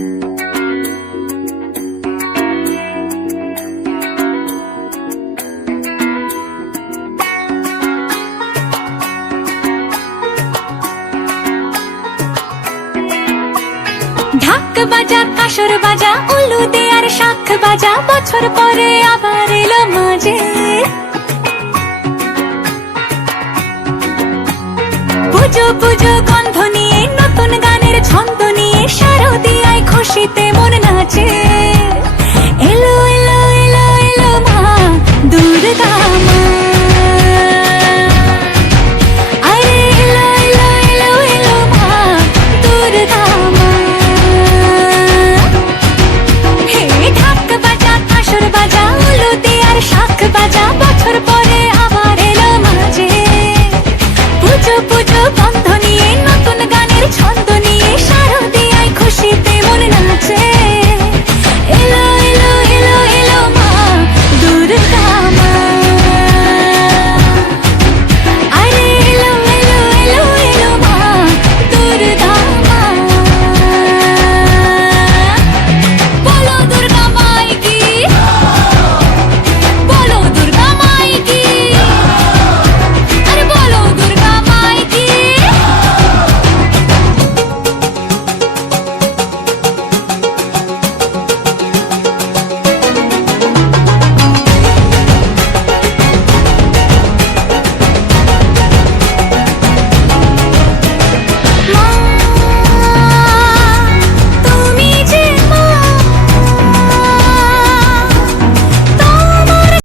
ঢাক বাজা কাসর বাজা উলু দে আর শাখ বাজা, বছর পরে আবার এলো মাঝে। পুজো পুজো গন্ধ নিয়ে নতুন গানের ছন্দ নিয়ে শারদিয়া